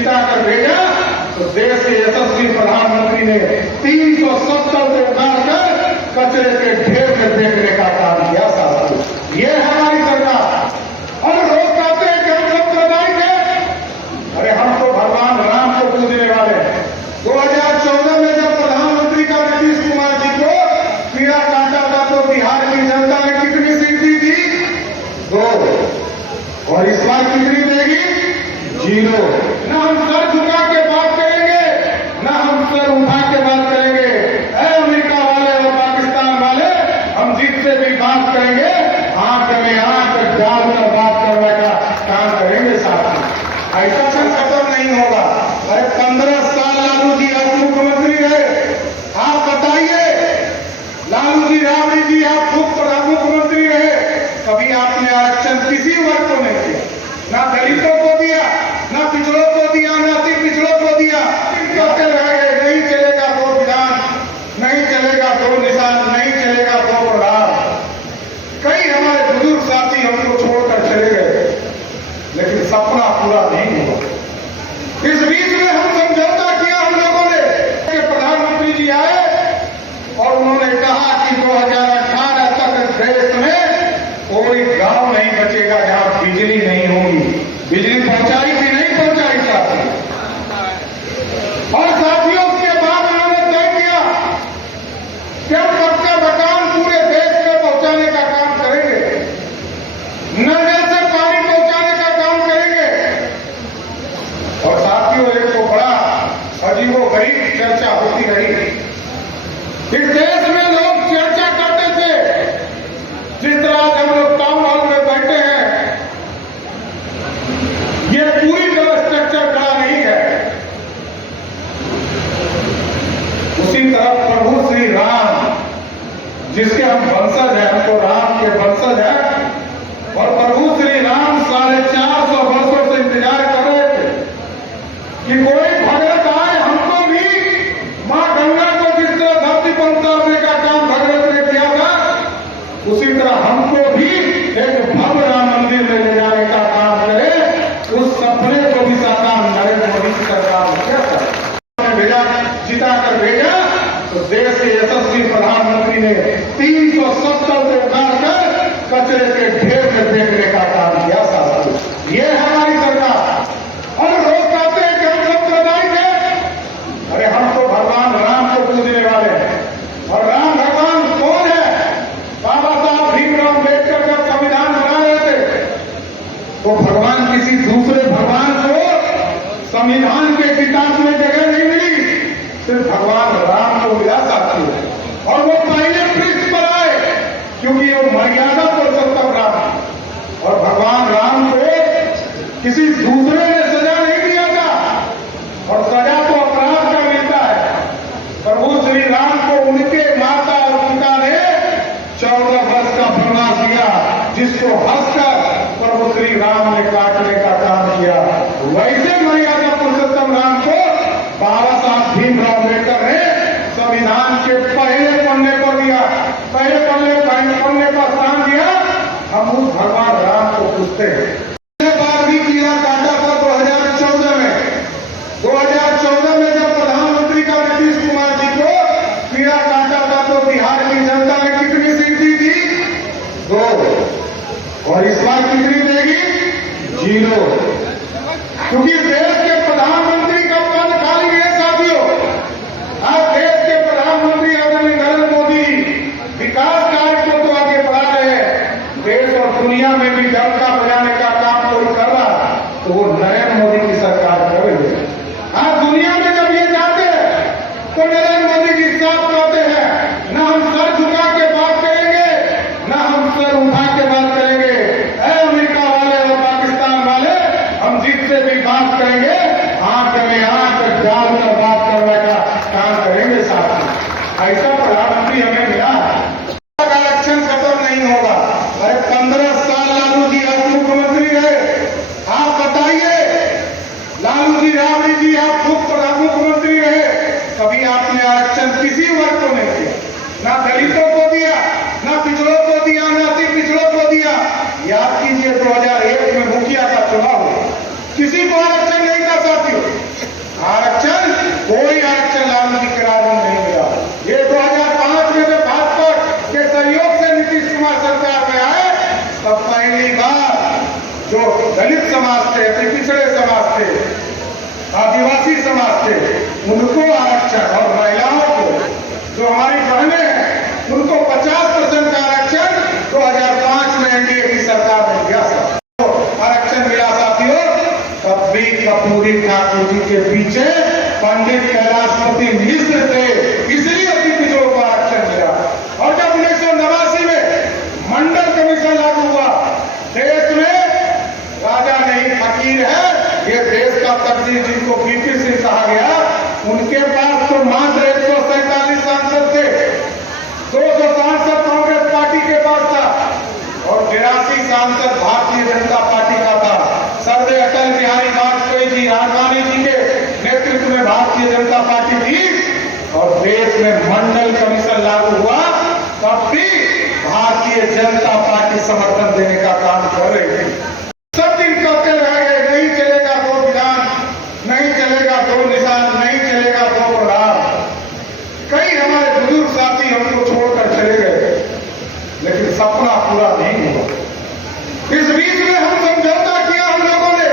जिता कर भेजा तो देश के यशस्वी प्रधानमंत्री ने 370 को उठाकर कचरे के ढेर में फेंकने का काम किया साथियों। ये है हमारी सरकार। और लोग कहते हैं कि हम सांप्रदायिक हैं। अरे हम तो भगवान राम को पूजने वाले हैं। 2014 में जब प्रधानमंत्री का नीतीश कुमार जी को कीड़ा काटा था तो बिहार की जनता ने कितनी सीट दी थी? 2। और इस बार कितनी देगी? 0। ना हम सर झुका के बात करेंगे, ना हम सर उठा के बात करेंगे। अमेरिका वाले और पाकिस्तान वाले हम जिससे भी बात करेंगे आंख में आंख डालकर बात करने का काम करेंगे साथ। ऐसा खत्म नहीं होगा। अरे 15 साल लालू जी आप मुख्यमंत्री रहे। आप बताइए, लालू जी राबड़ी जी आप मुख्यमंत्री रहे, कभी आपने आरक्षण किसी वर्ग को नहीं दिया? ना दलितों को दिया, ना पिछड़ों को दिया, ना अति पिछड़ों को दिया। कहते रह गए नहीं चलेगा 2 विधान, नहीं चलेगा 2 निशान, नहीं चलेगा 2 प्रधान। कई हमारे बुजुर्ग साथी हमको छोड़कर चले गए, लेकिन सपना पूरा नहीं हुआ। इस बीच में हम समझौता किया हम लोगों ने कि प्रधानमंत्री जी आए और उन्होंने कहा कि 2018 तक देश में कोई गांव नहीं बचेगा जहां बिजली नहीं होगी। बिजली पहुंचाई कि नहीं पहुंचाई साथी? और साथियों उसके बाद उन्होंने तय किया कि हम पक्का मकान पूरे देश में पहुंचाने का काम करेंगे, नल से पानी पहुंचाने का काम करेंगे। और साथियों एक तो बड़ा अजीबोगरीब चर्चा होती रही। इस देश में लोग चर्चा करते थे, जिस तरह हम लोग टाउन हॉल में बैठे हैं, ये पूरी तरह स्ट्रक्चर खड़ा नहीं है। उसी तरह प्रभु श्री राम, जिसके हम वंशज हैं, हमको राम के वंशज हैं, और प्रभु श्री राम 450 वर्षों से इंतजार कर रहे थे कि कोई भगत आए हमको भी मां गंगा को जिस तरह धरती पर उतारने का काम भगवत ने किया था, उसी तरह हमको भी एक भव्य राम मंदिर में ले जाने का काम करे। उस सपने को भी साकार नरेंद्र मोदी की सरकार ने किया था। भेजा, जिता कर भेजा तो देश के यशस्वी प्रधानमंत्री ने 370 को उठाकर कचरे के ढेर में फेंकने का काम किया साथियों। ये है हमारी सरकार। और लोग कहते हैं कि हम सांप्रदायिक हैं। अरे हम तो भगवान राम को पूजने वाले हैं। और राम भगवान कौन है? बाबा साहब भीमराव अम्बेडकर जब संविधान बना रहे थे तो भगवान किसी दूसरे भगवान को संविधान के किताब में जगह नहीं मिली, सिर्फ भगवान राम को मिला साथियों। और वो पहले पृष्ठ पर आए क्योंकि वो मर्यादा पुरुषोत्तम राम, और भगवान राम को किसी दूसरे ने सजा नहीं दिया था। और सजा तो अपराध का मिलता है। प्रभु श्री राम को उनके माता और पिता ने 14 वर्ष का वनवास दिया, जिसको हंसकर प्रभु श्री राम ने काटने का काम किया। वैसे मर्यादा पुरुषोत्तम राम को बाबा साहब भीमराव अम्बेडकर ने संविधान के पहले पन्ने पर दिया, पहले पन्ने पर स्थान दिया। हम उस भगवान राम को पूछते हैं। बार भी कीड़ा काटा था 2014 में। 2014 में जब प्रधानमंत्री का नीतीश कुमार जी को कीड़ा काटा था तो बिहार की जनता ने कितनी सीट दी थी? 2। और इस बार कितनी देगी? 0। क्योंकि देश के प्रधानमंत्री का पद खाली है साथियों। आज देश के प्रधानमंत्री आदरणीय नरेंद्र मोदी विकास कार्य को तो आगे बढ़ा रहे हैं। देश और दुनिया में भी डंका बजाने का काम कोई कर रहा तो वो नरेंद्र मोदी की सरकार कर रही है। आज दुनिया में जब ये जाते हैं तो नरेंद्र मोदी जी साफ कहते हैं, ना हम सर झुका के बात करेंगे, ना हम सर उठा के बात करेंगे। अमेरिका वाले और पाकिस्तान वाले हम जिससे भी बात करेंगे आरक्षण, कोई आरक्षण लालू जी के राज में नहीं मिला। ये 2005 में जब भाजपा के सहयोग से नीतीश कुमार सरकार में आए, तब पहली बार जो दलित समाज थे, अति पिछड़े समाज थे, आदिवासी समाज थे, उनको आरक्षण, और महिलाओं को, जो हमारी बहनें हैं, उनको 50% का आरक्षण 2005 में एनडीए की सरकार ने दिया था। तो आरक्षण मिला साथियों, तब भी कर्पूरी ठाकुर जी के पीछे पंडित कैलाशपति मिश्र थे, इसलिए अति पिछड़ों को आरक्षण मिला। और जब 1989 में मंडल कमीशन लागू हुआ, देश में राजा नहीं फकीर है, ये देश का तकदीर जिनको बीपी सिंह कहा गया, उनके पास तो मात्र 147 सांसद थे, 200 सांसद कांग्रेस पार्टी के पास था और 83 सांसद भारतीय जनता पार्टी का था। सरदे अटल बिहारी वाजपेयी जी, राजीव जी के नेतृत्व में भारतीय जनता पार्टी थी और देश में मंडल कमीशन लागू हुआ, तब भी भारतीय जनता पार्टी समर्थन देने का काम कर रही थी। सब दिन कहते रहे नहीं चलेगा दो विधान, नहीं चलेगा दो निशान, नहीं चलेगा दो प्रधान। कई हमारे बुजुर्ग साथी हमको छोड़कर चले गए, लेकिन सपना पूरा नहीं हुआ। इस बीच में हम समझौता किया, हम लोगों ने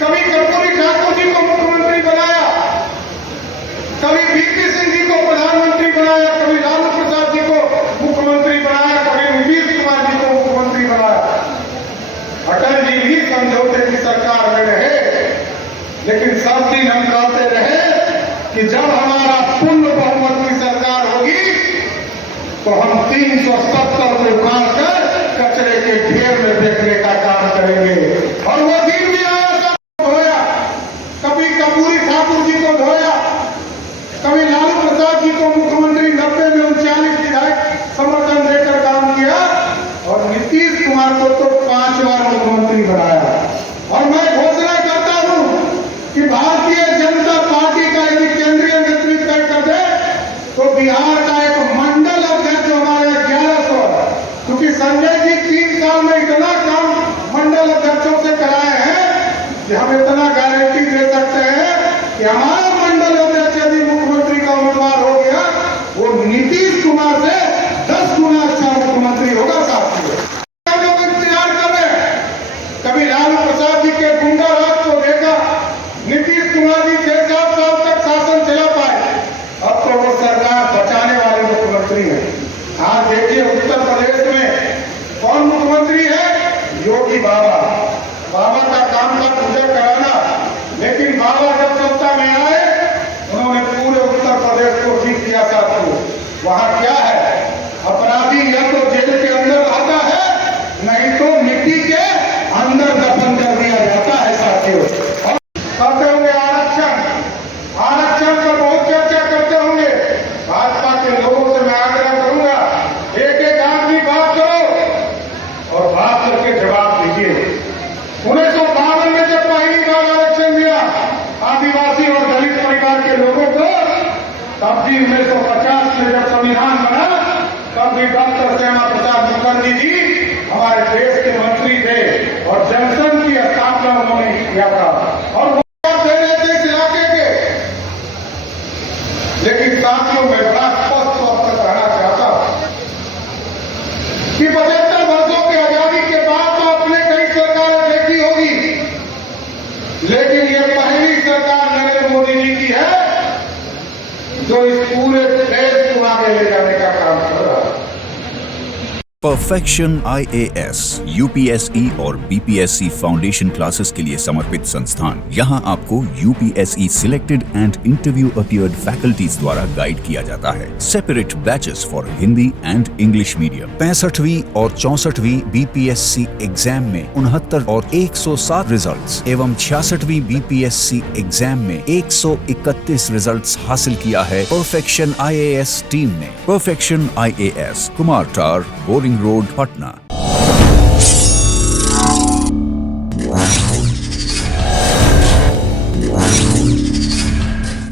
कभी कर्पूरी ठाकुर जी को मुख्यमंत्री बनाया, कभी बीपी सिंह जी को प्रधानमंत्री बनाया, कभी लालू प्रसाद जी को मुख्यमंत्री बनाया, कभी नीतीश कुमार जी को मुख्यमंत्री बनाया। अटल जी भी समझौते की सरकार में रहे, लेकिन सब दिन हम कहते रहे कि जब हमारा पूर्ण बहुमत की सरकार होगी तो हम 370 को उखाड़कर कचरे के ढेर में फेंकने का काम करेंगे। और वो दिन भी आया, सब धोया, कभी कर्पूरी ठाकुर जी को धोया, कभी लालू प्रसाद जी को मुख्यमंत्री 90 में 39 विधायक समर्थन देकर काम किया और नीतीश कुमार को तो 5 बार मुख्यमंत्री बनाया। और मैं घोषणा करता हूं कि भारतीय जनता पार्टी का यदि केंद्रीय नेतृत्व तय कर दे तो बिहार का एक मंडल अध्यक्ष हमारे 1100, क्योंकि संजय जी 3 साल में इतना काम मंडल अध्यक्षों से कराए हैं कि हम इतना गारंटी दे सकते हैं कि हमारा मंडल अध्यक्ष यदि मुख्यमंत्री का उम्मीदवार हो गया, वो नीतीश कुमार से 10 गुना अच्छा मुख्यमंत्री होगा। साथियों, हम लोग इंतजार कर रहे हैं। कभी लालू प्रसाद जी के गुंडा राज को देखा, नीतीश कुमार जी 6-7 साल तक शासन चला पाए, अब तो वो सरकार बचाने वाले मुख्यमंत्री हैं। आज देखिए उत्तर प्रदेश में कौन मुख्यमंत्री है? योगी बाबा। बाबा का काम था पूजा कराना, लेकिन बाबा जब सत्ता में आए, उन्होंने पूरे उत्तर प्रदेश को ठीक किया। साथियों, वहां क्या है? अपराधी या तो जेल के अंदर आता है, नहीं तो मिट्टी के अंदर दफन कर दिया जाता है। साथियों, कहते होंगे आरक्षण, आरक्षण पर बहुत चर्चा करते होंगे। भाजपा के लोगों से मैं आग्रह करूंगा, एक एक आदमी बात करो और बात करके जवाब दीजिए। 1952 में जब पहली बार आरक्षण मिला आदिवासी और दलित परिवार के लोगों को, तब भी 1950 में जब संविधान बना, तब भी डॉक्टर श्यामा प्रसाद मुखर्जी जी हमारे देश के मंत्री थे और जनसंघ की स्थापना उन्होंने किया था और वो दे रहे थे इस इलाके के। लेकिन साथियों, मैं बड़ा स्पष्ट तौर पर कहना चाहता हूं कि 75 वर्षों की आजादी के बाद तो आपने कई सरकारें देखी होगी, लेकिन ये पहली सरकार नरेंद्र मोदी जी की है जो इस पूरे देश को आगे ले जाने का काम कर रहा है। परफेक्शन IAS, UPSE और BPSC फाउंडेशन क्लासेस के लिए समर्पित संस्थान। यहाँ आपको UPSE selected and interview appeared faculties द्वारा गाइड किया जाता है। Separate batches for Hindi and English medium. 65वीं और 64वीं BPSC एग्जाम में 69 और 107 रिजल्ट्स एवं 66वीं BPSC एग्जाम में 131 रिजल्ट्स हासिल किया है परफेक्शन IAS टीम ने। परफेक्शन IAS, कुमार टार, बोरिंग रोड, पटना।